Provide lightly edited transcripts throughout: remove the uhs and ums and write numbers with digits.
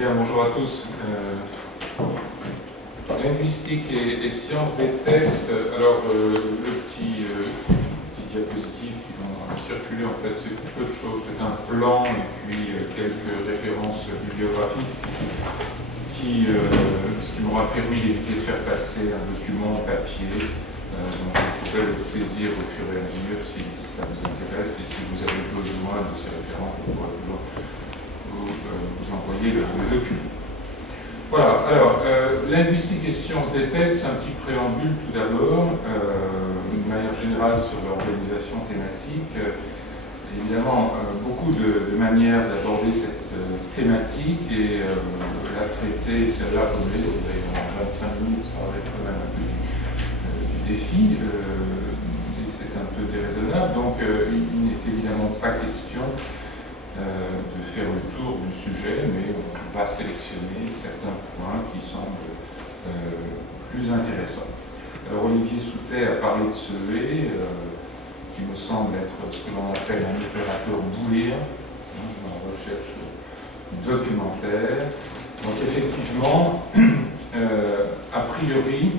Bien, bonjour à tous. Linguistique et sciences des textes. Alors, le petit diapositive qui vont circuler, en fait, c'est peu de choses. C'est un plan et puis quelques références bibliographiques ce qui m'aura permis d'éviter de faire passer un document en papier. Donc, vous pourrez le saisir au fur et à mesure si ça vous intéresse et si vous avez besoin de ces références, vous pourrez toujours vous envoyer le document. Voilà, alors, linguistique et sciences des textes, un petit préambule tout d'abord, une manière générale sur l'organisation thématique. Évidemment, beaucoup de manières d'aborder cette thématique et la traiter, celle-là, comme les autres, en 25 minutes, ça va être quand même un peu du défi, et c'est un peu déraisonnable, donc il n'est évidemment pas question de faire le tour du sujet, mais on va sélectionner certains points qui semblent plus intéressants. Alors Olivier Soutet a parlé de Sevé, qui me semble être ce que l'on appelle un opérateur booléen dans la recherche documentaire. Donc effectivement, a priori,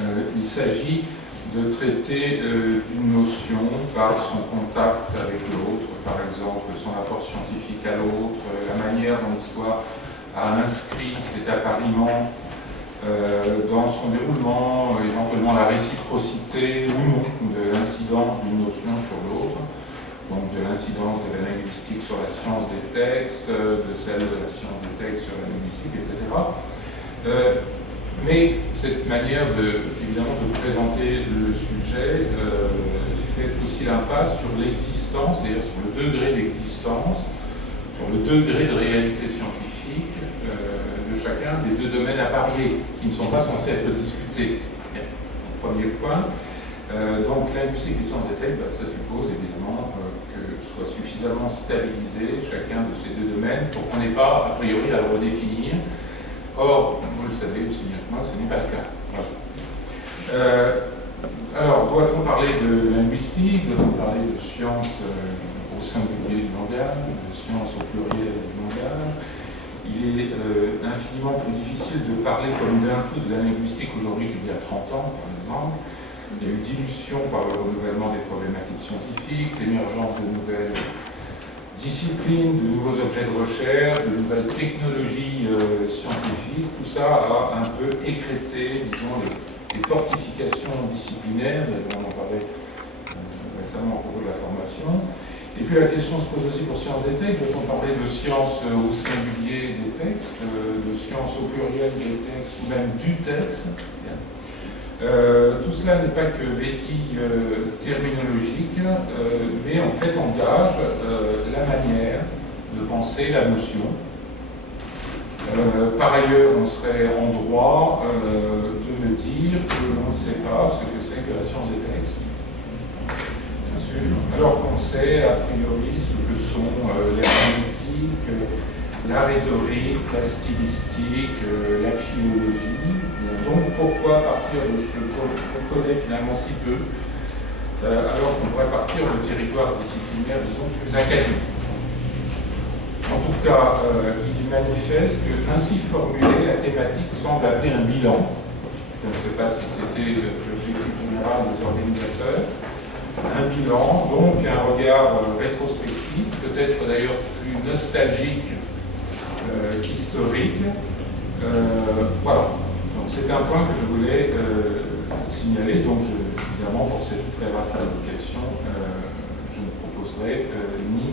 il s'agit de traiter d'une notion par son contact avec l'autre, par exemple son rapport scientifique à l'autre, la manière dont l'histoire a inscrit cet appariement dans son déroulement, éventuellement la réciprocité ou non de l'incidence d'une notion sur l'autre, donc de l'incidence de la linguistique sur la science des textes, de celle de la science des textes sur la linguistique, etc. Mais cette manière évidemment de présenter le sujet fait aussi l'impasse sur l'existence, c'est-à-dire sur le degré d'existence, sur le degré de réalité scientifique de chacun des deux domaines appariés, qui ne sont pas censés être discutés. Premier point. Donc linguistique et sciences des textes, ça suppose évidemment que soit suffisamment stabilisé chacun de ces deux domaines pour qu'on n'ait pas, a priori, à le redéfinir. Or, vous le savez aussi bien que moi, ce n'est pas le cas. Voilà. Alors, doit-on parler de linguistique, doit-on parler de sciences au singulier du langage, de sciences au pluriel du langage? Il est infiniment plus difficile de parler comme d'un tout de la linguistique aujourd'hui qu'il y a 30 ans, par exemple. Il y a eu dilution par le renouvellement des problématiques scientifiques, l'émergence de nouvelles disciplines, de nouveaux objets de recherche, de nouvelles technologies scientifiques. Tout ça a un peu écrêté, disons, les fortifications disciplinaires, on en parlait récemment au cours de la formation. Et puis la question se pose aussi pour sciences des textes. Doit-on parler de sciences au singulier des textes, de sciences au pluriel des textes, ou même du texte? Tout cela n'est pas que vétille terminologique, mais en fait engage la manière de penser la notion. Par ailleurs, on serait en droit de me dire que l'on ne sait pas ce que c'est que la science des textes, bien sûr, alors qu'on sait a priori ce que sont l'herméneutique, la rhétorique, la stylistique, la philologie. Donc pourquoi partir de ce qu'on connaît finalement si peu, alors qu'on pourrait partir de territoires disciplinaires, disons, plus académiques. En tout cas, il manifeste que ainsi formulée, la thématique semble appeler un bilan. Je ne sais pas si c'était l'objectif général des organisateurs. Un bilan, donc un regard rétrospectif, peut-être d'ailleurs plus nostalgique qu'historique. Voilà. Donc c'est un point que je voulais signaler. Donc évidemment, pour cette très rapide indication, je ne proposerai ni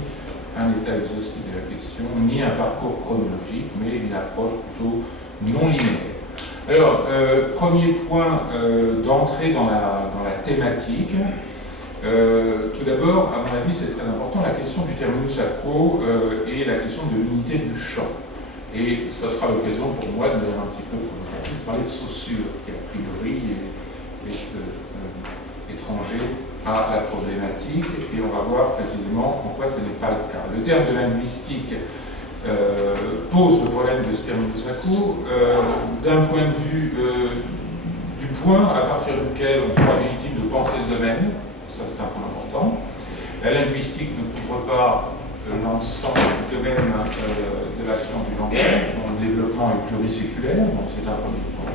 un état exhaustif de la question, ni un parcours chronologique, mais une approche plutôt non linéaire. Alors, premier point d'entrée dans la thématique. Tout d'abord, à mon avis, c'est très important, la question du terminus acro et la question de l'unité du champ. Et ça sera l'occasion pour moi de manière un petit peu provocative de parler de Saussure, qui a priori est étranger à la problématique, et on va voir précisément en quoi ce n'est pas le cas. Le terme de linguistique pose le problème de ce terminus acro d'un point de vue du point à partir duquel on croit légitime de penser le domaine. Ça, c'est un point important. La linguistique ne couvre pas l'ensemble du domaine de la science du langage, dont le développement est pluriséculaire, donc c'est un premier point.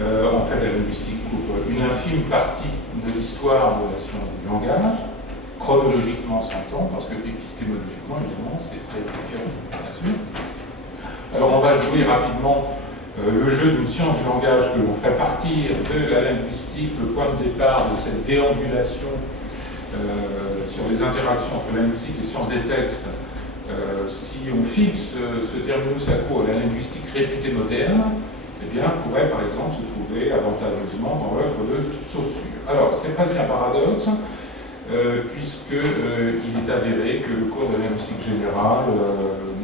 En fait, la linguistique couvre une infime partie de l'histoire de la science du langage, chronologiquement s'entend, parce que épistémologiquement, évidemment, c'est très différent, bien sûr. Alors, on va jouer rapidement le jeu d'une science du langage que l'on ferait partir de la linguistique, le point de départ de cette déambulation sur les interactions entre la linguistique et les sciences des textes. Si on fixe ce terminus acquo à la linguistique réputée moderne, eh bien, pourrait par exemple se trouver avantageusement dans l'œuvre de Saussure. Alors, c'est presque un paradoxe, puisqu'il est avéré que le cours de la linguistique générale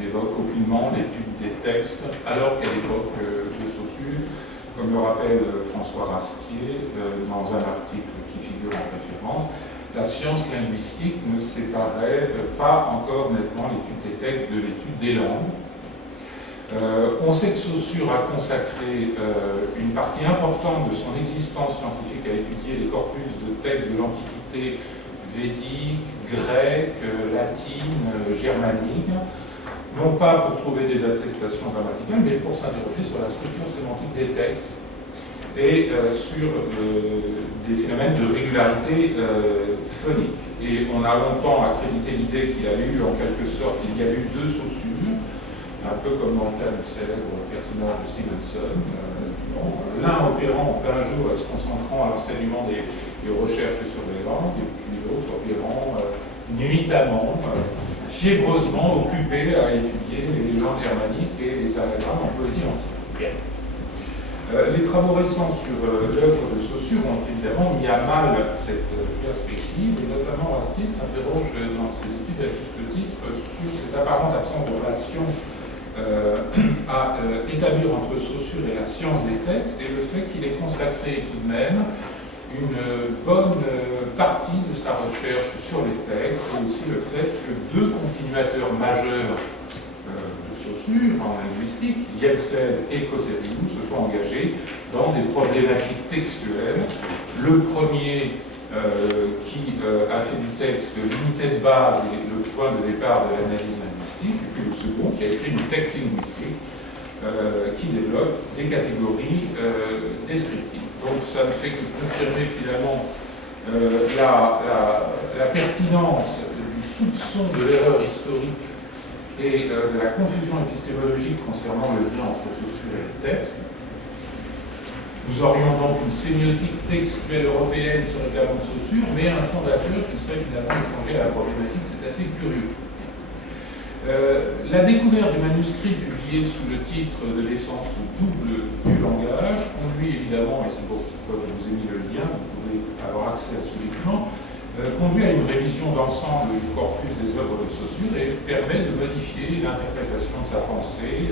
n'évoque aucunement l'étude des textes, alors qu'à l'époque de Saussure, comme le rappelle François Rastier dans un article qui figure en référence, la science linguistique ne séparait pas encore nettement l'étude des textes de l'étude des langues. On sait que Saussure a consacré une partie importante de son existence scientifique à étudier les corpus de textes de l'Antiquité védique, grecque, latine, germanique, non pas pour trouver des attestations grammaticales, mais pour s'interroger sur la structure sémantique des textes et sur des phénomènes de régularité phonique. Et on a longtemps accrédité l'idée qu'il y a eu, en quelque sorte, il y a eu deux Saussures, un peu comme dans le cas du célèbre personnage de Stevenson, l'un opérant en plein jour et se concentrant à l'enseignement des recherches sur les langues, et puis l'autre opérant nuitamment, fiévreusement occupé à étudier les légendes germaniques et les anagrammes en poésie antique. Les travaux récents sur l'œuvre de Saussure ont évidemment mis à mal cette perspective, et notamment Rastier s'interroge dans ses études à juste titre sur cette apparente absence de relation à établir entre Saussure et la science des textes, et le fait qu'il ait consacré tout de même une bonne partie de sa recherche sur les textes, et aussi le fait que deux continuateurs majeurs de Saussure en linguistique, Jensel et Kosellenou, se sont engagés dans des problématiques textuelles. Le premier qui a fait du texte l'unité de base et le point de départ de l'analyse linguistique, et puis le second qui a écrit du texte linguistique qui développe des catégories descriptives. Donc ça ne fait que confirmer finalement la pertinence du soupçon de l'erreur historique et de la confusion épistémologique concernant le lien entre Saussure et le texte. Nous aurions donc une sémiotique textuelle européenne sur le canon de Saussure, mais un fondateur qui serait finalement étranger à la problématique. C'est assez curieux. La découverte du manuscrit publié sous le titre de l'essence double du langage conduit évidemment, et c'est pourquoi je vous ai mis le lien, vous pouvez avoir accès à ce document, conduit à une révision d'ensemble du corpus des œuvres de Saussure et permet de modifier l'interprétation de sa pensée,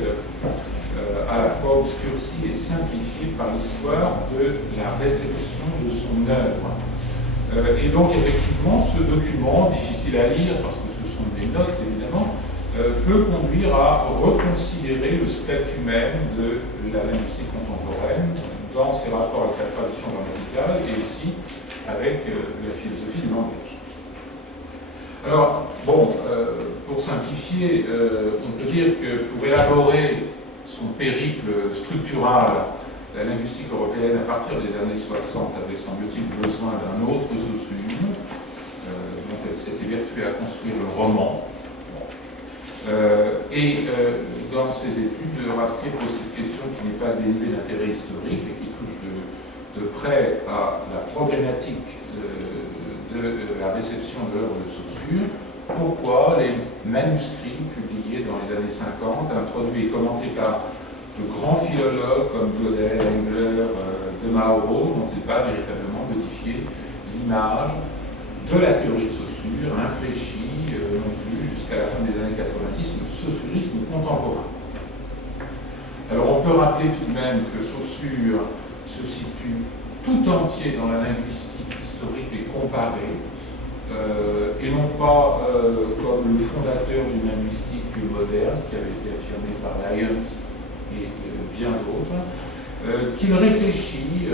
à la fois obscurcie et simplifiée par l'histoire de la réception de son œuvre. Et donc effectivement, ce document, difficile à lire parce que ce sont des notes évidemment, peut conduire à reconsidérer le statut même de la linguistique contemporaine dans ses rapports avec la tradition grammaticale et aussi avec la philosophie du langage. Alors, bon, pour simplifier, on peut dire que pour élaborer son périple structural, la linguistique européenne, à partir des années 60, avait semble-t-il besoin d'un autre Saussure, dont elle s'était vertuée à construire le roman. Dans ses études, Rastier pose cette question qui n'est pas dénuée d'intérêt historique et qui touche de près à la problématique de la réception de l'œuvre de Saussure. Pourquoi les manuscrits publiés dans les années 50, introduits et commentés par de grands philologues comme Gödel, Engler, de Mauro, n'ont-ils pas véritablement modifié l'image de la théorie de Saussure, infléchie non plus jusqu'à la fin des années 90, le saussurisme contemporain. Alors on peut rappeler tout de même que Saussure se situe tout entier dans la linguistique historique et comparée, et non pas comme le fondateur d'une linguistique moderne, ce qui avait été affirmé par Lyons et bien d'autres, qu'il réfléchit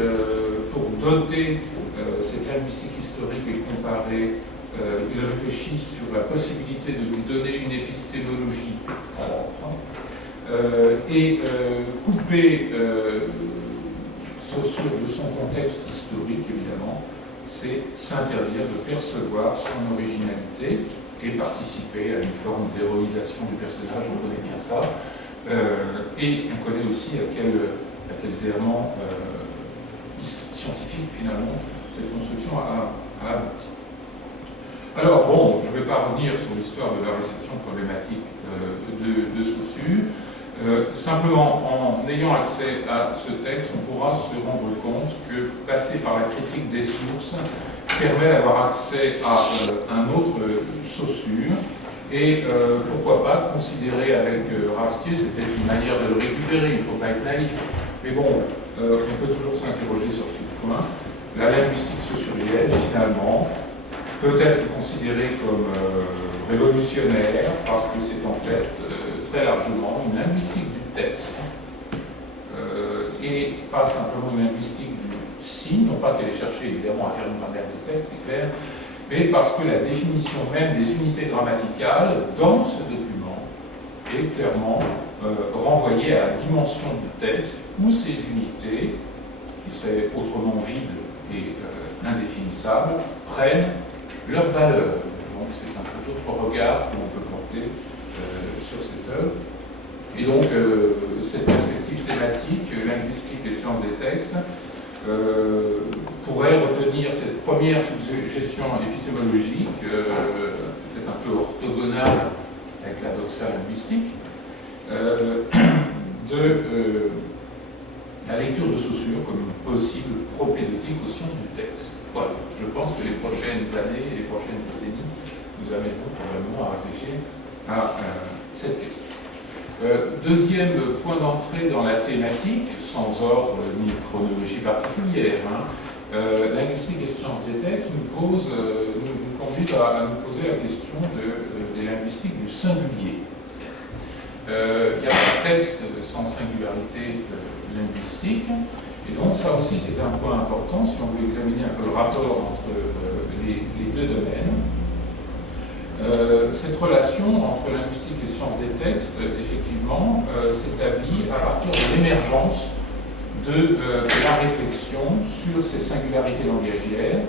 pour doter cette linguistique historique et comparée il réfléchit sur la possibilité de lui donner une épistémologie propre et couper Saussure de son contexte historique, évidemment, c'est s'interdire de percevoir son originalité et participer à une forme d'héroïsation du personnage, on connaît bien ça, et on connaît aussi à quels errements scientifiques, finalement, cette construction a abouti. Alors bon, je ne vais pas revenir sur l'histoire de la réception problématique de Saussure. Simplement, en ayant accès à ce texte, on pourra se rendre compte que passer par la critique des sources permet d'avoir accès à un autre Saussure, et pourquoi pas considérer avec Rastier, c'était une manière de le récupérer, il ne faut pas être naïf, mais bon, on peut toujours s'interroger sur ce point. La linguistique saussurienne, finalement, peut être considérée comme révolutionnaire, parce que c'est en fait très largement une linguistique du texte, et pas simplement une linguistique du signe, non pas qu'elle ait cherché évidemment à faire une grammaire de texte, c'est clair, mais parce que la définition même des unités grammaticales dans ce document est clairement renvoyée à la dimension du texte, où ces unités, qui seraient autrement vides et indéfinissables, prennent leur valeur. Donc c'est un tout autre regard que l'on peut porter sur cette œuvre. Et donc cette perspective thématique, linguistique et sciences des textes, pourrait retenir cette première suggestion épistémologique, peut-être un peu orthogonale avec la doxa linguistique, de la lecture de Saussure comme une possible propédeutique aux sciences du texte. Voilà, je pense que les prochaines années et les prochaines décennies nous amèneront probablement à réfléchir à cette question. Deuxième point d'entrée dans la thématique, sans ordre ni chronologie particulière, linguistique et sciences des textes nous conduit à nous poser la question des linguistiques du singulier. Il n'y a pas de texte sans singularité linguistique, et donc ça aussi c'est un point important si on veut examiner un peu le rapport entre les deux domaines. Cette relation entre linguistique et sciences des textes, effectivement, s'établit à partir de l'émergence de la réflexion sur ces singularités langagières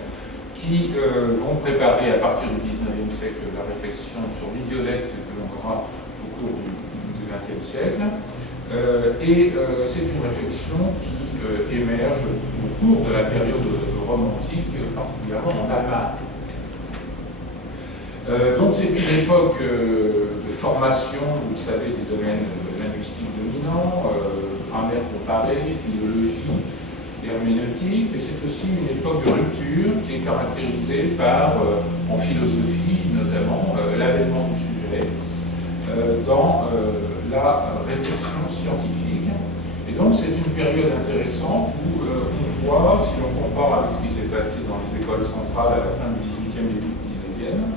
qui vont préparer à partir du XIXe siècle la réflexion sur l'idiolecte que l'on aura au cours du XXe siècle. C'est une réflexion qui émerge au cours de la période romantique, particulièrement en Allemagne. Donc c'est une époque de formation, vous le savez, des domaines linguistiques dominants, grammaire comparée, philologie, herméneutique, mais c'est aussi une époque de rupture qui est caractérisée par, en philosophie notamment, l'avènement du sujet dans la réflexion scientifique. Et donc c'est une période intéressante où on voit, si l'on compare avec ce qui s'est passé dans les écoles centrales à la fin du XVIIIe, début du XIXe,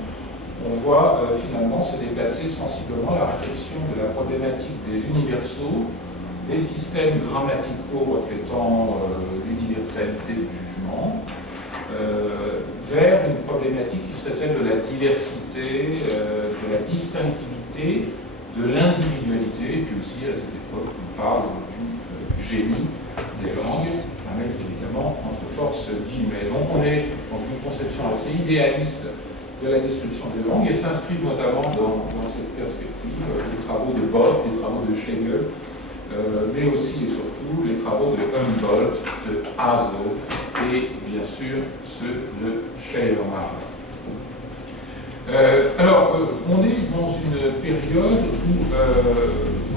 on voit finalement se déplacer sensiblement la réflexion de la problématique des universaux, des systèmes grammaticaux reflétant l'universalité du jugement, vers une problématique qui serait celle de la diversité, de la distinctivité, de l'individualité, et puis aussi à cette époque on parle du génie des langues, à mettre évidemment entre force guillemets. Donc on est dans une conception assez idéaliste de la description des langues et s'inscrivent notamment dans cette perspective les travaux de Bock, les travaux de Schlegel, mais aussi et surtout les travaux de Humboldt, de Hazel et bien sûr ceux de Schleiermacher. Alors, on est dans une période où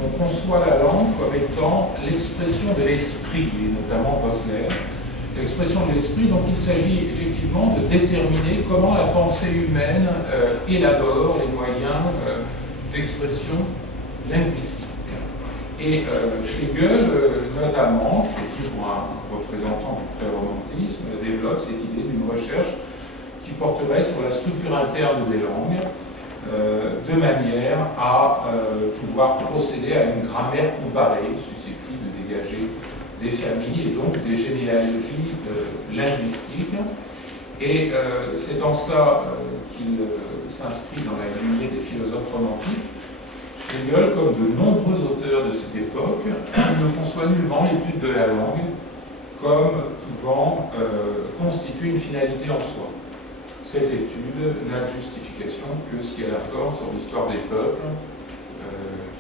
on conçoit la langue comme étant l'expression de l'esprit, et notamment Bosler. L'expression de l'esprit, donc il s'agit effectivement de déterminer comment la pensée humaine élabore les moyens d'expression linguistique. Et Schlegel, notamment, qui est un représentant du pré-romantisme, développe cette idée d'une recherche qui porterait sur la structure interne des langues, de manière à pouvoir procéder à une grammaire comparée, susceptible de dégager des familles et donc des généalogies linguistiques. Et c'est en ça qu'il s'inscrit dans la lignée des philosophes romantiques. Hegel, comme de nombreux auteurs de cette époque, ne conçoit nullement l'étude de la langue comme pouvant constituer une finalité en soi. Cette étude n'a de justification que si elle informe sur l'histoire des peuples,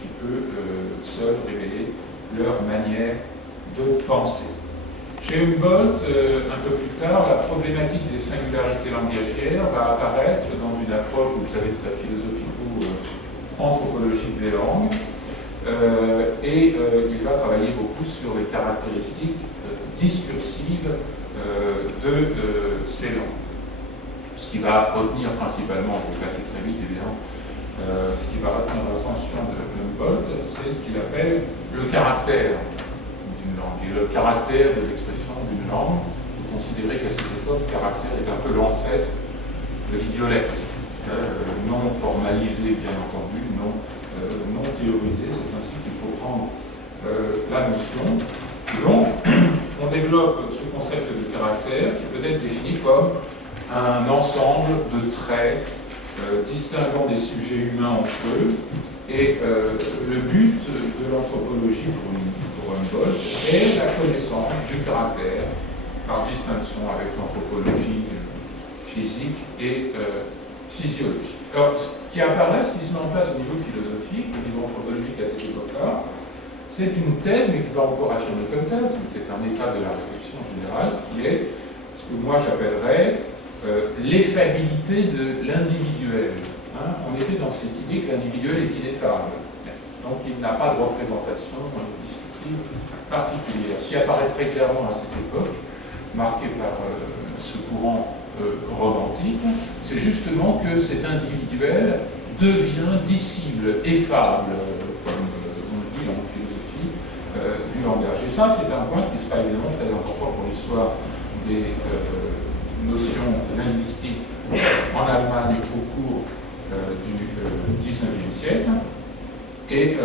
qui peut seule révéler leur manière de penser. Chez Humboldt, un peu plus tard, la problématique des singularités langagières va apparaître dans une approche, vous le savez, de la philosophico-anthropologique des langues, et il va travailler beaucoup sur les caractéristiques discursives de ces langues. Ce qui va retenir principalement, on peut passer très vite évidemment, ce qui va retenir l'attention de Humboldt, c'est ce qu'il appelle le caractère d'une langue. Et le caractère de l'expression d'une langue, vous considérez qu'à cette époque, le caractère est un peu l'ancêtre de l'idiolecte, non formalisé bien entendu, non théorisé, c'est ainsi qu'il faut prendre la notion. Donc, on développe ce concept de caractère qui peut être défini comme un ensemble de traits distinguant des sujets humains entre eux. Et le but de l'anthropologie pour Humboldt est la connaissance du caractère par distinction avec l'anthropologie physique et physiologique. Alors, ce qui apparaît, ce qui se met en place au niveau philosophique, au niveau anthropologique à cette époque-là, c'est une thèse, mais qui n'est pas encore affirmée comme thèse, mais c'est un état de la réflexion générale, qui est ce que moi j'appellerais l'effabilité de l'individuel. Hein, on était dans cette idée que l'individuel est ineffable. Donc il n'a pas de représentation discursive particulière. Ce qui apparaît très clairement à cette époque, marqué par ce courant romantique, c'est justement que cet individuel devient disciple, effable, comme on le dit en philosophie, du langage. Et ça, c'est un point qui sera évidemment très important pour l'histoire des notions linguistiques en Allemagne au cours du XIXe siècle. Et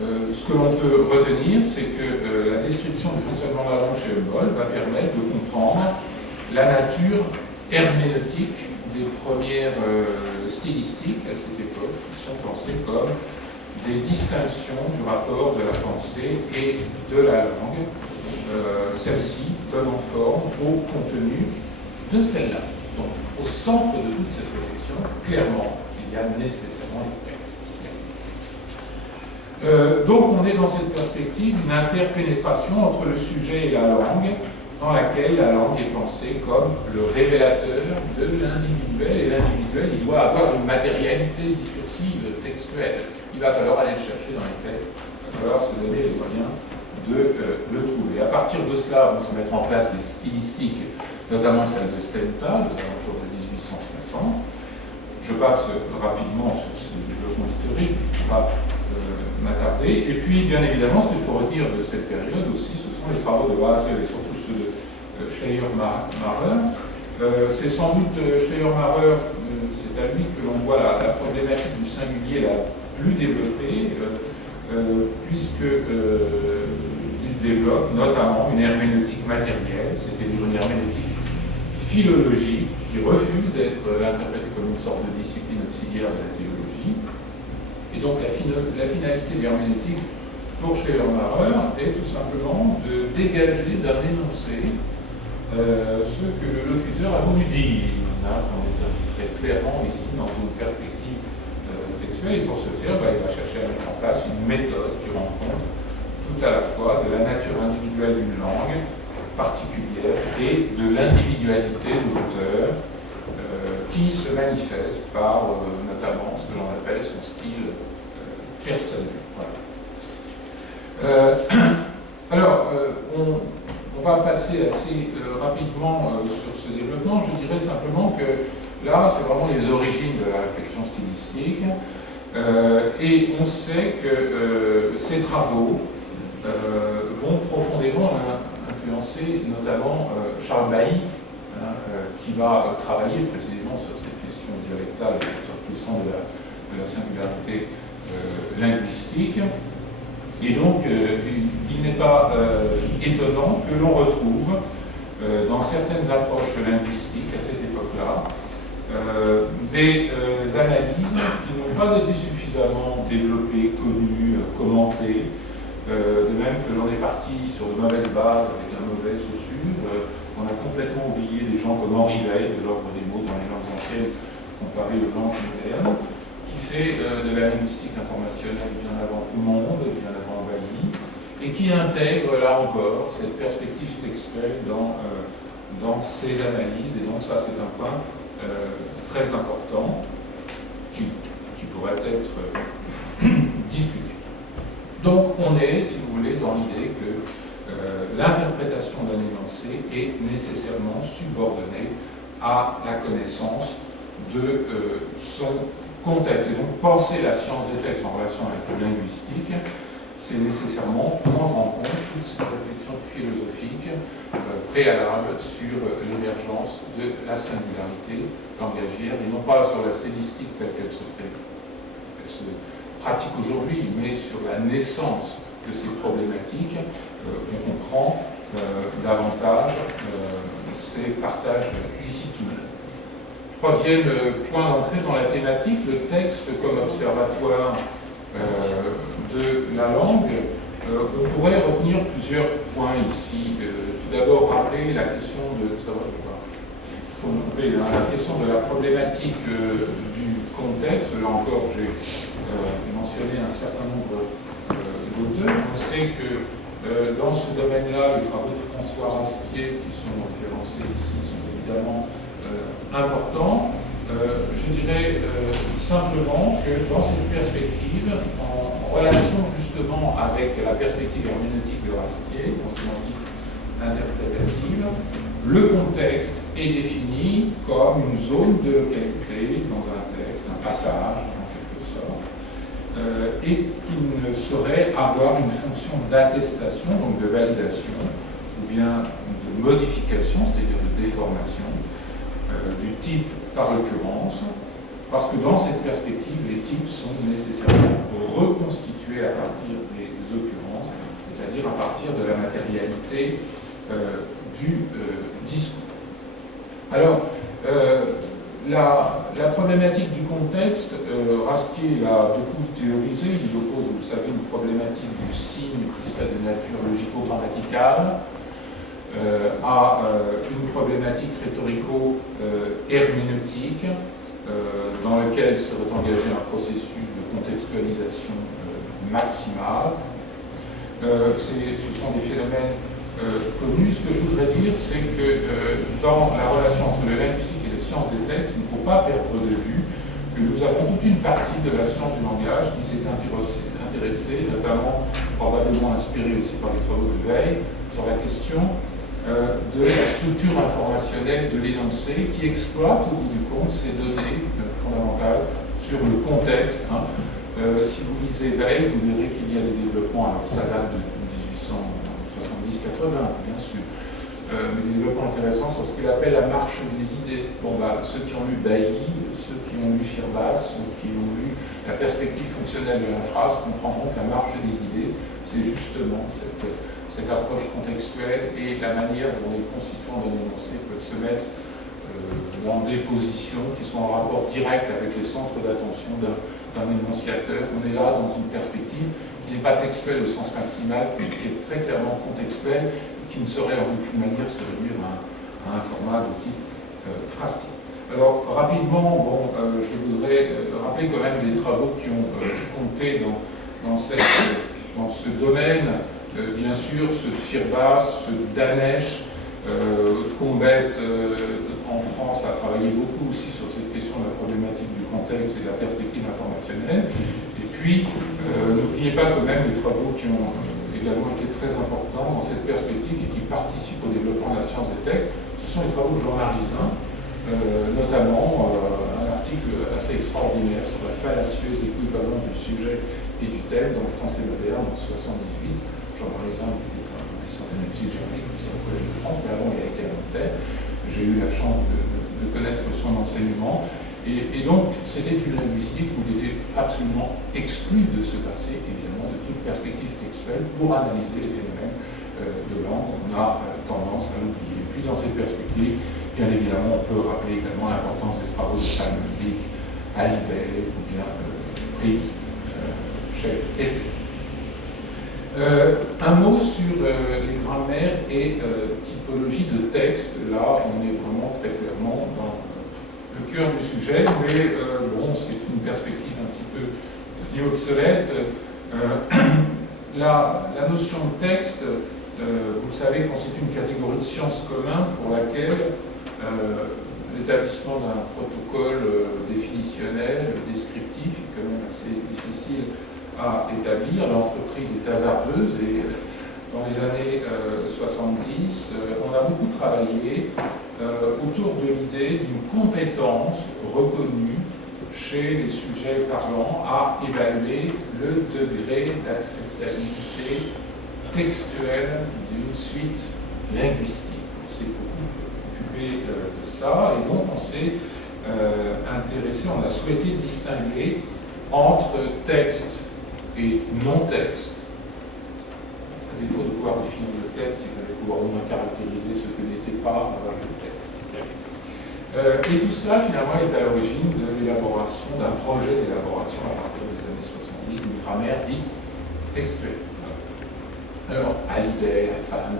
ce que l'on peut retenir, c'est que la description du fonctionnement de la langue chez Humboldt va permettre de comprendre la nature herméneutique des premières stylistiques à cette époque, qui sont pensées comme des distinctions du rapport de la pensée et de la langue, celle-ci donnant forme au contenu de celle-là. Donc, au centre de toute cette réflexion, clairement, il y a nécessairement les textes. Donc, on est dans cette perspective d'une interpénétration entre le sujet et la langue, dans laquelle la langue est pensée comme le révélateur de l'individuel, et l'individuel, il doit avoir une matérialité discursive, textuelle. Il va falloir aller le chercher dans les textes, il va falloir se donner les moyens de le trouver. À partir de cela, vont se mettre en place des stylistiques, notamment celle de Stendhal, aux alentours de 1860. Je passe rapidement sur ce développement historique, on va m'attarder. Et puis, bien évidemment, ce qu'il faut retenir de cette période aussi, ce sont les travaux de Russell et surtout ceux de Schleiermacher. C'est sans doute Schleiermacher, c'est à lui que l'on voit la problématique du singulier la plus développée, puisqu'il développe notamment une herméneutique matérielle, c'est-à-dire une herméneutique philologique qui refuse d'être interprétée comme une sorte de discipline auxiliaire de la théologie. Et donc la finalité de l'herméneutique pour Schleiermacher est tout simplement de dégager d'un énoncé ce que le locuteur a voulu dire. On est très clairement ici dans une perspective textuelle, et pour ce faire, il va chercher à mettre en place une méthode qui rend compte tout à la fois de la nature individuelle d'une langue particulière et de l'individualité de l'auteur qui se manifeste par notamment ce que l'on appelle son style personnel. Voilà. Alors, on va passer assez rapidement sur ce développement. Je dirais simplement que là, c'est vraiment les origines de la réflexion stylistique. Et on sait que ces travaux vont profondément influencer notamment Charles Bailly, qui va travailler précisément sur cette question dialectale, sur la question de la singularité linguistique. Et donc, il n'est pas étonnant que l'on retrouve dans certaines approches linguistiques à cette époque-là, des analyses qui n'ont pas été suffisamment développées, connues, commentées, de même que l'on est parti sur de mauvaises bases avec un mauvais saussure. On a complètement oublié des gens comme Henri Veil, de l'ordre des mots dans les langues anciennes comparées aux langues modernes, qui fait de la linguistique informationnelle bien avant tout le monde, bien avant Bailly, et qui intègre là encore cette perspective textuelle dans ses analyses. Et donc ça c'est un point très important qui pourrait être discuté. Donc on est, si vous voulez, dans l'idée que l'interprétation d'un énoncé est nécessairement subordonnée à la connaissance de son contexte. Et donc penser la science des textes en relation avec le linguistique, c'est nécessairement prendre en compte toute cette réflexion philosophique préalable sur l'émergence de la singularité langagière, et non pas sur la stylistique telle qu'elle se pratique aujourd'hui, mais sur la naissance de ces problématiques, on comprend davantage ces partages disciplinaires. Troisième point d'entrée dans la thématique, le texte comme observatoire de la langue. On pourrait retenir plusieurs points ici. Tout d'abord, rappeler la question de... la question de la problématique du contexte. Là encore, j'ai mentionné un certain nombre d'auteurs. On sait que dans ce domaine-là, les travaux de François Rastier, qui sont référencés ici, sont évidemment importants. Je dirais simplement que dans cette perspective, en relation justement avec la perspective herméneutique de Rastier, en sémantique interprétative, le contexte est défini comme une zone de localité dans un texte, un passage en quelque sorte, et qui ne saurait avoir une fonction d'attestation, donc de validation, ou bien de modification, c'est-à-dire de déformation, du type par l'occurrence, parce que dans cette perspective, les types sont nécessairement reconstitués à partir des occurrences, c'est-à-dire à partir de la matérialité du discours. Alors, la problématique du contexte, Rastier l'a beaucoup théorisé. Il oppose, vous le savez, une problématique du signe qui serait de nature logico-grammaticale à une problématique rhétorico-herméneutique dans lequel serait engagé un processus de contextualisation maximale. Ce sont des phénomènes connus. Ce que je voudrais dire, c'est que dans la relation entre le linguistique et les sciences des textes, il ne faut pas perdre de vue que nous avons toute une partie de la science du langage qui s'est intéressée, notamment probablement inspirée aussi par les travaux de Veil, sur la question de la structure informationnelle de l'énoncé qui exploite au bout du compte ces données fondamentales sur le contexte. Si vous lisez Veil, vous verrez qu'il y a des développements, alors ça date de 1870-80 bien sûr, mais des développements intéressants sur ce qu'il appelle la marche des idées. Bon, ceux qui ont lu Bailly, ceux qui ont lu Firbas, ceux qui ont lu la perspective fonctionnelle de la phrase comprendront que la marche des idées, c'est justement cette approche contextuelle et la manière dont les constituants d'un énoncé peuvent se mettre dans des positions qui sont en rapport direct avec les centres d'attention d'un énonciateur. On est là dans une perspective qui n'est pas textuelle au sens maximal, qui est très clairement contextuelle et qui ne saurait en aucune manière se réduire à un format de type phrastique. Alors, rapidement, je voudrais rappeler quand même les travaux qui ont compté dans ce domaine. Bien sûr, ceux de Firbas, ceux de Danesch, Combet en France a travaillé beaucoup aussi sur cette question de la problématique du contexte et de la perspective informationnelle. Et puis, n'oubliez pas quand même les travaux qui ont également été très importants dans cette perspective et qui participent au développement de la science des textes. Ce sont les travaux de Jean Marisin, notamment un article assez extraordinaire sur la fallacieuse équivalence du sujet et du thème dans le français moderne en 1978. Jean Marisin, qui était un professeur de linguistique géographique au Collège de France, mais avant il a été à Nanterre. J'ai eu la chance de connaître son enseignement. Et donc, c'était une linguistique où il était absolument exclu de se passer, évidemment, de toute perspective textuelle pour analyser les phénomènes de langue, on a tendance à l'oublier. Puis dans cette perspective, bien évidemment, on peut rappeler également l'importance des travaux de Simon Dick, Hallyday ou bien Pritz, etc. Un mot sur les grammaires et typologie de texte. Là, on est vraiment très clairement dans le cœur du sujet, mais bon, c'est une perspective un petit peu obsolète. La notion de texte, vous le savez, constitue une catégorie de sciences communes pour laquelle l'établissement d'un protocole définitionnel, descriptif, est quand même assez difficile à établir. L'entreprise est hasardeuse et dans les années 70, on a beaucoup travaillé autour de l'idée d'une compétence reconnue chez les sujets parlants à évaluer le degré d'acceptabilité textuelle d'une suite linguistique. On s'est beaucoup occupé de ça et donc on s'est intéressé, on a souhaité distinguer entre texte et non-texte. À défaut de pouvoir définir le texte, il fallait pouvoir au moins caractériser ce que n'était pas le texte. Et tout cela, finalement, est à l'origine de l'élaboration, d'un projet d'élaboration à partir des années 70, d'une grammaire dite textuelle. Alors, Hallyday, Hassan,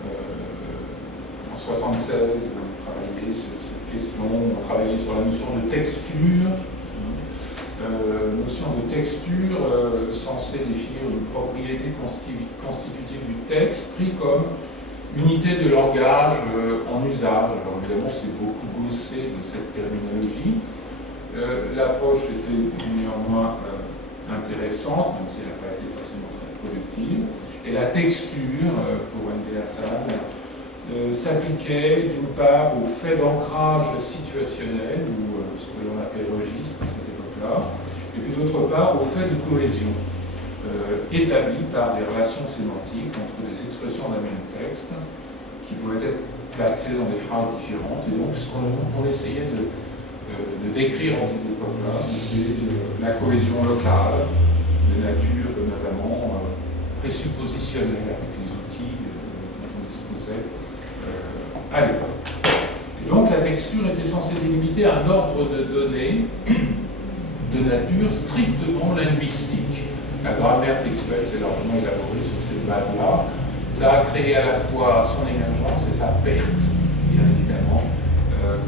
en 1976, on travaillait sur cette question, on travaillait sur la notion de texture, notion de texture censée définir une propriété constitutive du texte, pris comme unité de langage en usage. Alors évidemment, c'est beaucoup gossé de cette terminologie. L'approche était néanmoins intéressante, même si elle n'a pas été forcément très productive. Et la texture, pour N.D. Hassan, s'appliquait d'une part au fait d'ancrage situationnel, ou ce que l'on appelle registre à cette époque-là, et puis d'autre part au fait de cohésion, établie par des relations sémantiques entre des expressions d'un même texte qui pouvaient être placées dans des phrases différentes. Et donc, ce qu'on essayait de décrire dans cette époque-là, c'était la cohésion locale, de nature notamment présuppositionnelle, avec les outils dont on disposait à l'époque. Et donc, la texture était censée délimiter un ordre de données de nature strictement linguistique. La grammaire textuelle s'est largement élaborée sur cette base-là. Ça a créé à la fois son émergence et sa perte, bien évidemment,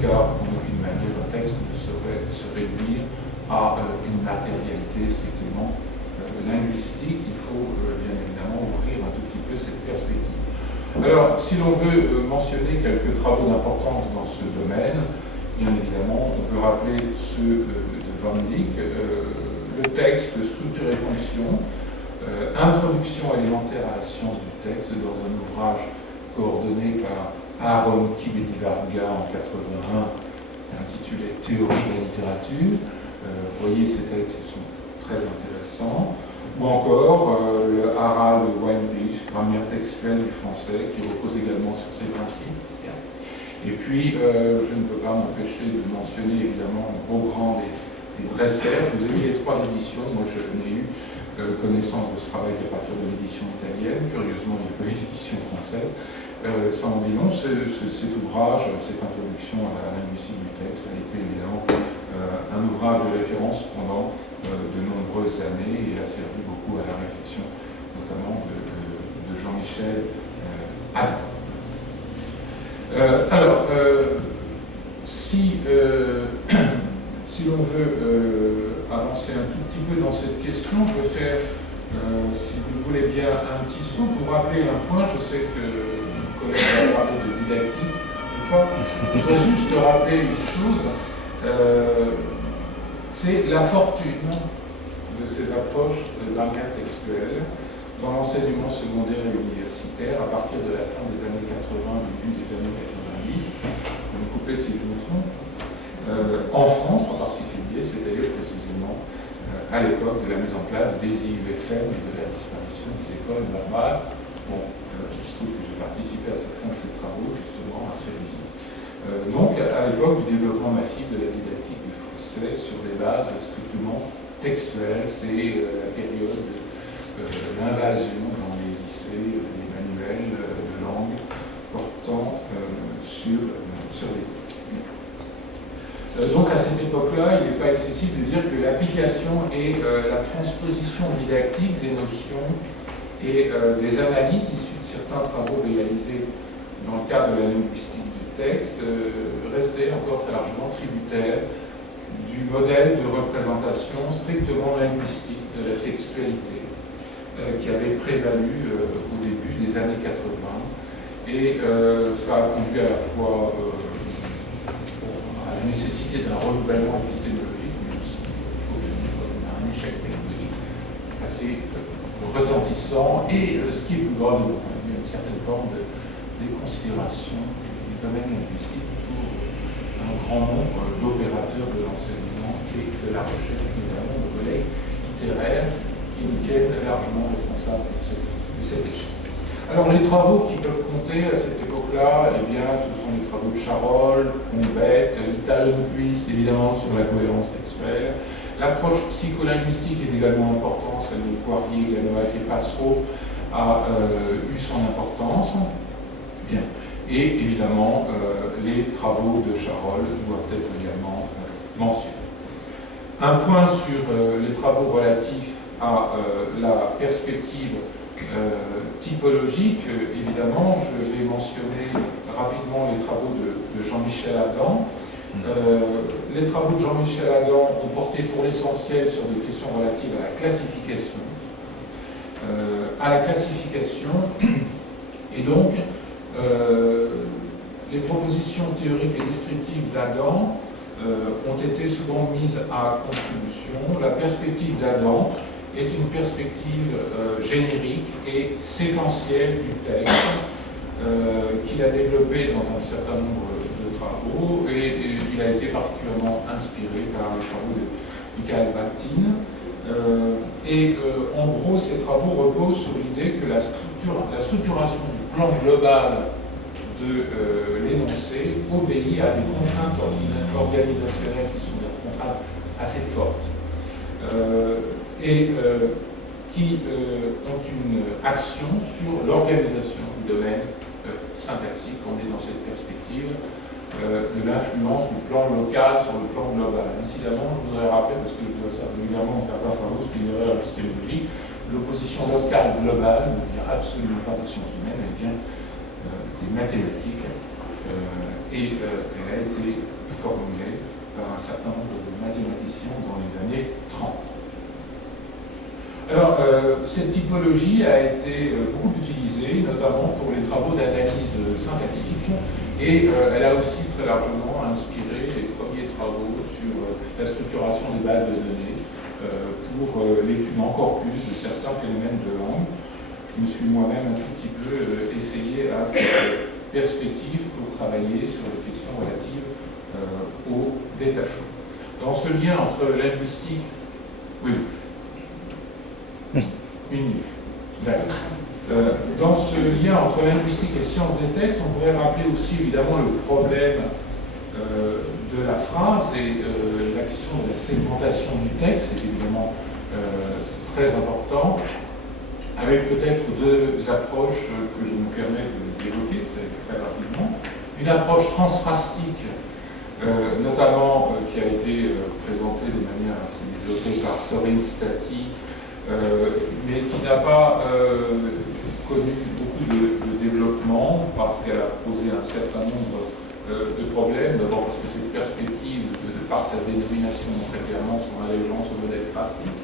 car en aucune manière un texte ne saurait se réduire à une matérialité strictement linguistique. Il faut bien évidemment ouvrir un tout petit peu cette perspective. Alors, si l'on veut mentionner quelques travaux d'importance dans ce domaine, bien évidemment, on peut rappeler ceux de Van Dyck, le texte, structure et fonction, introduction élémentaire à la science du texte dans un ouvrage coordonné par Aaron Kibedi-Varga en 1981, intitulé Théorie de la littérature. Vous voyez, ces textes sont très intéressants. Ou encore le Harald Weinreich, grammaire textuelle du français, qui repose également sur ces principes. Et puis, je ne peux pas m'empêcher de mentionner évidemment le beau grand des Dresser. Je vous ai mis les 3 éditions. Moi, je n'ai eu connaissance de ce travail qu'à partir de l'édition italienne. Curieusement, il n'y a pas eu d'édition française. Ça en dit long. Cet ouvrage, cette introduction à la linguistique du texte, a été évidemment un ouvrage de référence pendant de nombreuses années et a servi beaucoup à la réflexion, notamment de Jean-Michel Adam. Alors, si l'on veut avancer un tout petit peu dans cette question, je vais faire, si vous le voulez bien, un petit saut pour rappeler un point. Je sais que mon collègue va parler de didactique, je voudrais juste rappeler une chose, c'est la fortune de ces approches de grammaire textuelle dans l'enseignement secondaire et universitaire à partir de la fin des années 80, début des années 90. Vous me coupez si je me trompe. En France en particulier, c'est-à-dire précisément à l'époque de la mise en place des IUFM et de la disparition des écoles normales. Bon, il se trouve que j'ai participé à certains de ces travaux, justement, à Cerisy. Donc, à l'époque du développement massif de la didactique du français sur des bases strictement textuelles, c'est la période de l'invasion dans les lycées, des manuels manuels de langue portant sur les textes. Donc à cette époque-là, il n'est pas excessif de dire que l'application et la transposition didactique des notions et des analyses issues de certains travaux réalisés dans le cadre de la linguistique du texte restaient encore très largement tributaires du modèle de représentation strictement linguistique de la textualité qui avait prévalu au début des années 80. Et ça a conduit à la fois à la nécessité d'un renouvellement épistémologique, mais aussi, il faut le dire, à un échec pédagogique assez retentissant, et ce qui est plus grave de mon point de vue, une certaine forme de déconsidération du domaine linguistique pour un grand nombre d'opérateurs de l'enseignement et de la recherche, notamment de collègues littéraires qui nous tiennent largement responsables de cet échec. Alors les travaux qui peuvent compter à cette époque-là, eh bien, ce sont les travaux de Charol, Combette, Littell-Lundquist, évidemment sur la cohérence textuelle. L'approche psycholinguistique est également importante, celle de Poirier, Ganoac et Passereau a eu son importance. Bien. Et évidemment, les travaux de Charol doivent être également mentionnés. Un point sur les travaux relatifs à la perspective typologique, évidemment, je vais mentionner rapidement les travaux de Jean-Michel Adam. Les travaux de Jean-Michel Adam ont porté pour l'essentiel sur des questions relatives à la classification. Et donc, les propositions théoriques et descriptives d'Adam ont été souvent mises à contribution. La perspective d'Adam est une perspective générique et séquentielle du texte qu'il a développé dans un certain nombre de travaux, et il a été particulièrement inspiré par les travaux de Michael Bakhtin. En gros, ces travaux reposent sur l'idée que la structuration du plan global de l'énoncé obéit à des contraintes organisationnelles qui sont des contraintes assez fortes et qui ont une action sur l'organisation du domaine syntaxique. On est dans cette perspective de l'influence du plan local sur le plan global. Incidemment, je voudrais rappeler, parce que je vois ça régulièrement dans certains travaux, ce qui est une erreur épistémologique, l'opposition locale-globale ne vient absolument pas des sciences humaines, elle vient des mathématiques, et elle a été formulée par un certain nombre de mathématiciens dans les années 30. Alors, cette typologie a été beaucoup utilisée, notamment pour les travaux d'analyse syntaxique, et elle a aussi très largement inspiré les premiers travaux sur la structuration des bases de données pour l'étude en corpus de certains phénomènes de langue. Je me suis moi-même un tout petit peu essayé à cette perspective pour travailler sur les questions relatives au détachement. Dans ce lien entre linguistique... Oui. Dans ce lien entre linguistique et sciences des textes, on pourrait rappeler aussi évidemment le problème de la phrase et la question de la segmentation du texte, c'est évidemment très important, avec peut-être deux approches que je me permets d'évoquer très rapidement. Une approche transphrastique, notamment qui a été présentée de manière assez développée par Sorin Stati, mais qui n'a pas connu beaucoup de développement parce qu'elle a posé un certain nombre de problèmes. D'abord parce que cette perspective, de par sa dénomination, montrait clairement son allégeance au modèle phrastique.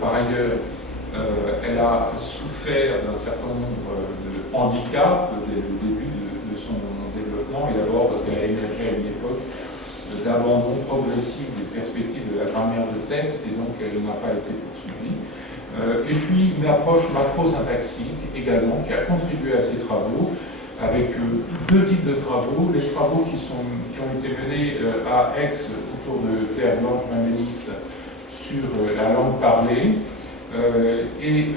Par ailleurs, elle a souffert d'un certain nombre de handicaps dès le début de son développement, et d'abord parce qu'elle a émergé à une époque d'abandon progressif des perspectives de la grammaire de texte, et donc elle n'a pas été poursuivie. Et puis une approche macro-syntaxique également, qui a contribué à ces travaux, avec deux types de travaux. Les travaux qui ont été menés à Aix autour de Claire Blanche-Maménis sur la langue parlée, et une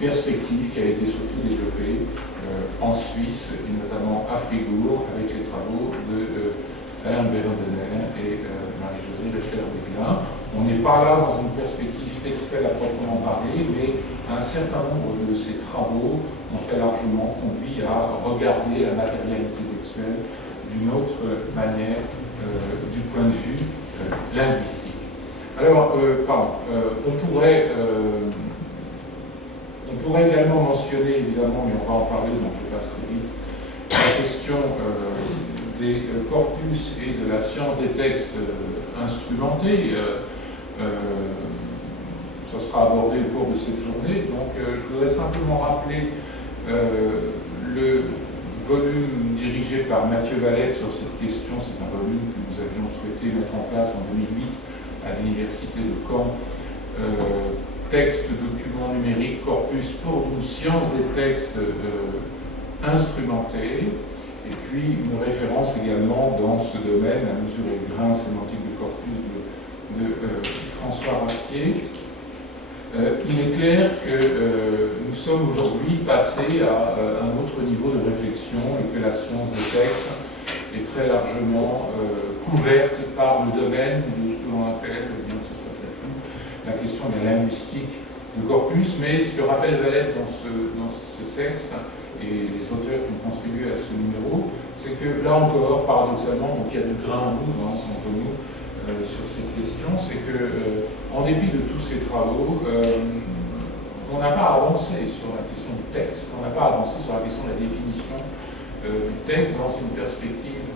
perspective qui a été surtout développée en Suisse, et notamment à Fribourg, avec les travaux de Alain Bérendener et Marie-Josée Recher-Béglin. On n'est pas là dans une perspective textuelle à proprement parler, mais un certain nombre de ces travaux ont très largement conduit à regarder la matérialité textuelle d'une autre manière du point de vue linguistique. Alors, on pourrait également mentionner, évidemment, mais on va en parler, donc je passe très vite, la question des corpus et de la science des textes instrumentés. Ça sera abordé au cours de cette journée. Donc, je voudrais simplement rappeler le volume dirigé par Mathieu Valette sur cette question. C'est un volume que nous avions souhaité mettre en place en 2008 à l'Université de Caen. Texte, document numérique, corpus pour une science des textes instrumentés. Et puis une référence également dans ce domaine, à mesure et grain sémantique de corpus de François Rastier. Il est clair que nous sommes aujourd'hui passés à un autre niveau de réflexion et que la science des textes est très largement couverte par le domaine de ce que l'on appelle, bien que ce soit très flou, la question de la linguistique de corpus. Mais ce que rappelle Valette dans ce texte, et les auteurs qui ont contribué à ce numéro, c'est que là encore, paradoxalement, donc il y a du grain en nous, entre nous, sur cette question, c'est que, en dépit de tous ces travaux, on n'a pas avancé sur la question du texte, on n'a pas avancé sur la question de la définition du texte dans une perspective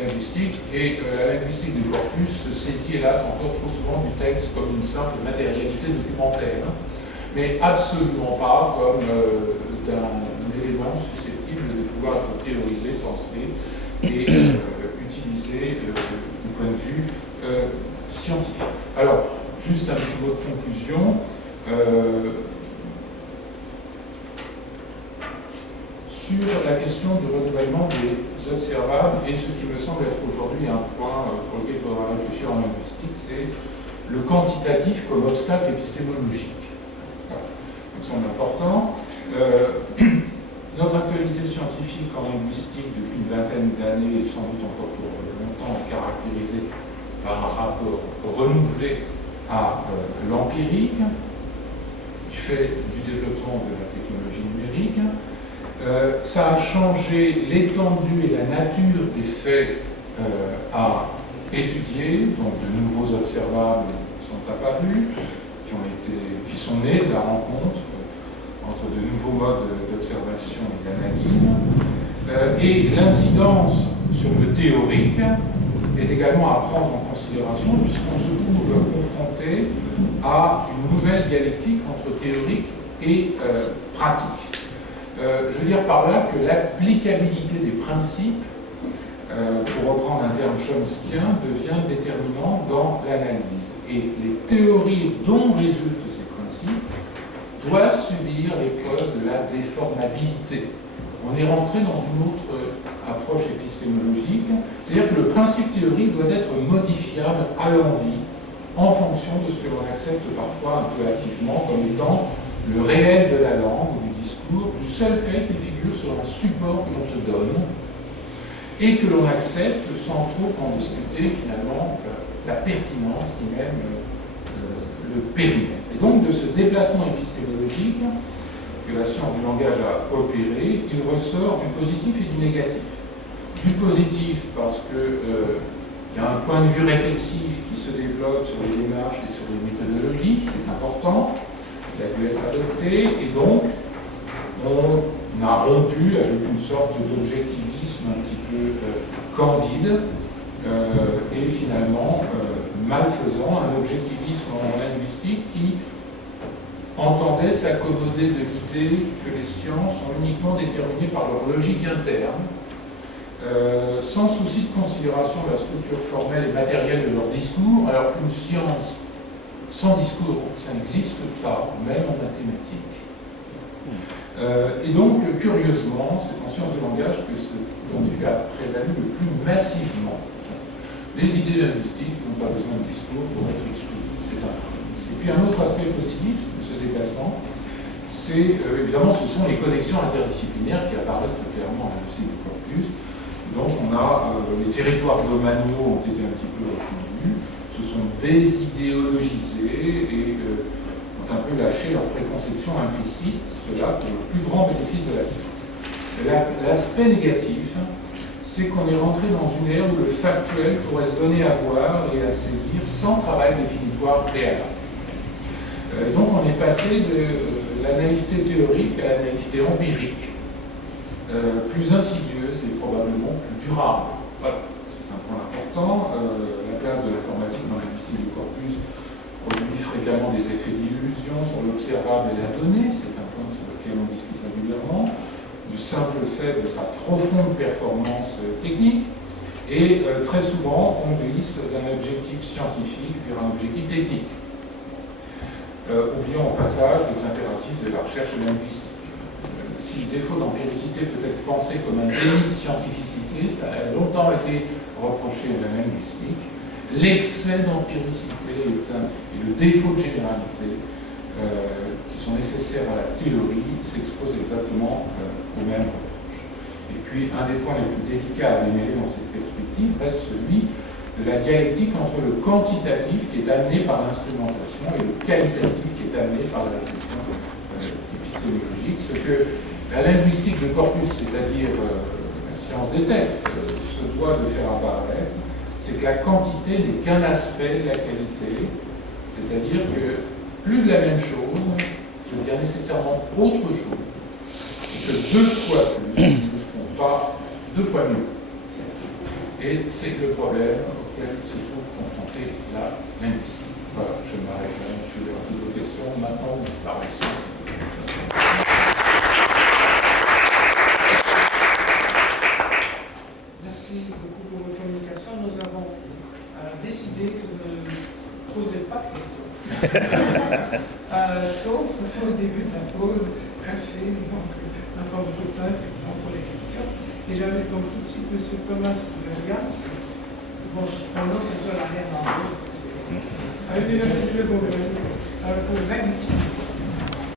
linguistique, et la linguistique du corpus se saisit hélas encore trop souvent du texte comme une simple matérialité documentaire, mais absolument pas comme d'un élément susceptible de pouvoir être théorisé, pensé et utilisé du point de vue scientifique. Alors, juste un petit mot de conclusion. Sur la question du renouvellement des observables, et ce qui me semble être aujourd'hui un point sur lequel il faudra réfléchir en linguistique, c'est le quantitatif comme obstacle épistémologique. Voilà. Donc, c'est important. Notre actualité scientifique en linguistique depuis une vingtaine d'années et sans doute encore pour longtemps caractérisée par un rapport renouvelé à l'empirique, du fait du développement de la technologie numérique. Ça a changé l'étendue et la nature des faits à étudier, donc de nouveaux observables sont apparus, qui sont nés de la rencontre entre de nouveaux modes d'observation et d'analyse. Et l'incidence sur le théorique est également à prendre en considération puisqu'on se trouve confronté à une nouvelle dialectique entre théorique et pratique. Je veux dire par là que l'applicabilité des principes, pour reprendre un terme chomskien, devient déterminant dans l'analyse. Et les théories dont résultent ces principes doivent subir l'épreuve de la déformabilité. On est rentré dans une autre approche épistémologique, c'est-à-dire que le principe théorique doit être modifiable à l'envi en fonction de ce que l'on accepte parfois un peu hâtivement comme étant le réel de la langue ou du discours, du seul fait qu'il figure sur un support que l'on se donne et que l'on accepte sans trop en discuter finalement la pertinence ni même le périmètre. Et donc de ce déplacement épistémologique que la science du langage a opéré, il ressort du positif et du négatif. Du positif parce que il y a un point de vue réflexif qui se développe sur les démarches et sur les méthodologies, c'est important, il a dû être adopté, et donc on a rompu avec une sorte d'objectivisme un petit peu candide, et finalement malfaisant, un objectivisme en linguistique qui entendait s'accommoder de l'idée que les sciences sont uniquement déterminées par leur logique interne, sans souci de considération de la structure formelle et matérielle de leur discours, alors qu'une science sans discours, ça n'existe pas, même en mathématiques. Et donc, curieusement, c'est en sciences du langage que ce point de vue a prévalu le plus massivement. Les idées linguistiques n'ont pas besoin de discours pour être exprimées, c'est un principe. Et puis un autre aspect positif de ce déplacement, c'est évidemment ce sont les connexions interdisciplinaires qui apparaissent très clairement à l'industrie du corpus. Donc on a les territoires domaniaux ont été un petit peu refondus, se sont désidéologisés et ont un peu lâché leur préconception implicite, cela pour le plus grand bénéfice de la science. L'aspect négatif, c'est qu'on est rentré dans une ère où le factuel pourrait se donner à voir et à saisir sans travail définitoire préalable. Donc on est passé de la naïveté théorique à la naïveté empirique, plus insidieuse et probablement plus durable. Voilà, c'est un point important. La place de l'informatique dans l'industrie du corpus produit fréquemment des effets d'illusion sur l'observable et la donnée, c'est un point sur lequel on discute régulièrement, du simple fait de sa profonde performance technique, et très souvent on glisse d'un objectif scientifique vers un objectif technique, oubliant au passage les impératifs de la recherche linguistique. Si le défaut d'empiricité peut être pensé comme un déni de scientificité, ça a longtemps été reproché à la linguistique, l'excès d'empiricité et le défaut de généralité qui sont nécessaires à la théorie s'exposent exactement au même reproche. Et puis, un des points les plus délicats à démêler dans cette perspective reste celui de la dialectique entre le quantitatif qui est amené par l'instrumentation et le qualitatif qui est amené par la réflexion épistémologique. Ce que la linguistique de corpus, c'est-à-dire la science des textes, se doit de faire apparaître, c'est que la quantité n'est qu'un aspect de la qualité, c'est-à-dire que plus de la même chose veut dire nécessairement autre chose, et que 2 fois plus ne font pas 2 fois mieux. Et c'est le problème auquel se trouve confrontée la linguistique. Voilà, je m'arrête là, je suis vers toutes vos questions. Maintenant, la réponse. Merci beaucoup pour votre communication. Nous avons décidé que vous ne poserez pas de questions. Sauf au début de la pause café, donc encore beaucoup de temps effectivement pour les questions. Et j'avais donc tout de suite M. Thomas Vergans. Bon, non, c'est toi la reine en rose, excusez-moi. À l'Université de Bourgogne.